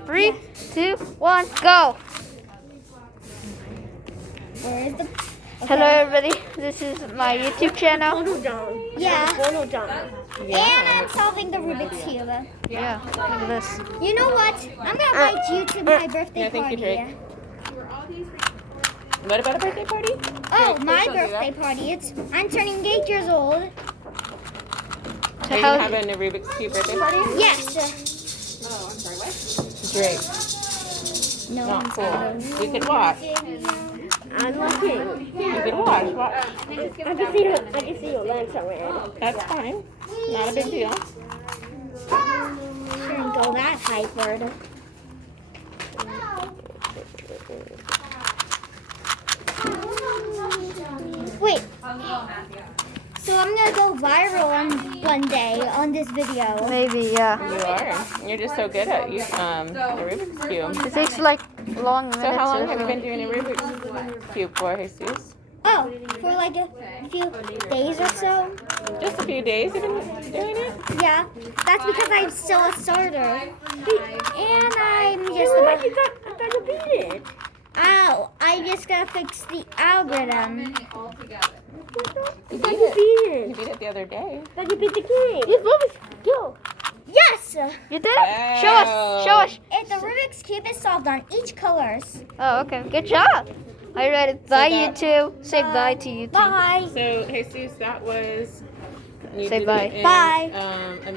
Three, two, one, go! Where is the? Hello everybody, this is my YouTube channel. Yeah. Yeah. And I'm solving the Rubik's Cube. Yeah, look at this. You know what? I'm gonna invite you to my birthday Yeah, thank you, party. Drake. What about a birthday party? Oh, Drake, my please don't do birthday that. party. I'm turning 8 years old. Are you gonna have a Rubik's Cube birthday party? Yes. Oh, I'm sorry, what? Drake. No. Not cool. You could watch. I'm looking. You could watch. Watch. I can see your legs somewhere. That's fine. Not a big deal. Shouldn't go that high, bird. Wait. So I'm gonna go viral on one day on this video. Maybe, yeah. You are. You're just so good at the Rubik's Cube. It takes like long minutes. So how long or have you so. been doing a Rubik's Cube for, Jesus? Oh, for like a few days or so. Just a few days you've been doing it? Yeah, that's because I'm still a starter. And I'm just about. I thought you beat it. Oh, I just gotta fix the algorithm. I You thought beat you it. beat You it. beat it the other day. I thought you beat the game. Yes, Rubik's go. Yes! You did it? Show us! Show us! If the Rubik's Cube is solved on each colors. Oh, okay. Good job! Are you ready? Bye, that- YouTube. Say bye to YouTube. Bye. So, Jesus, that was... you Say did bye. it in, Bye. A minute.